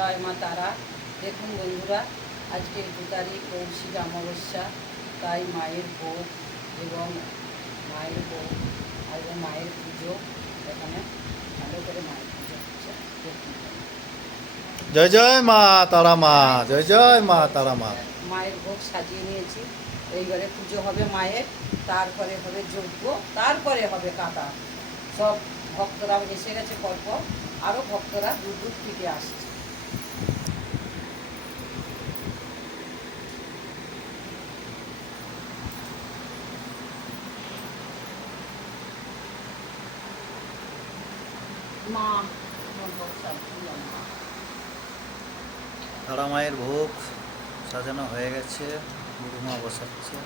জয় মা তারা। দেখুন বন্ধুরা আজকে দু তারিখ কৌশিক অমাবস্যা। তাই মায়ের ভোগ এবং মায়ের ভোগ এবং মায়ের পুজো এখানে ভালো করে মায়ের পুজো দেখুন। জয় জয় মা তারা মা জয় জয় মা তারা মা। মায়ের ভোগ সাজিয়ে নিয়েছি। এইবারে পুজো হবে মায়ের তারপরে হবে যজ্ঞ তারপরে হবে কাটা সব ভক্তরা এসে গেছে পরপর। আরও ভক্তরা দূর দূর থেকে আসছে। তারা মায়ের ভোগ সাজানো হয়ে গেছে গুরুমা বসাচ্ছে।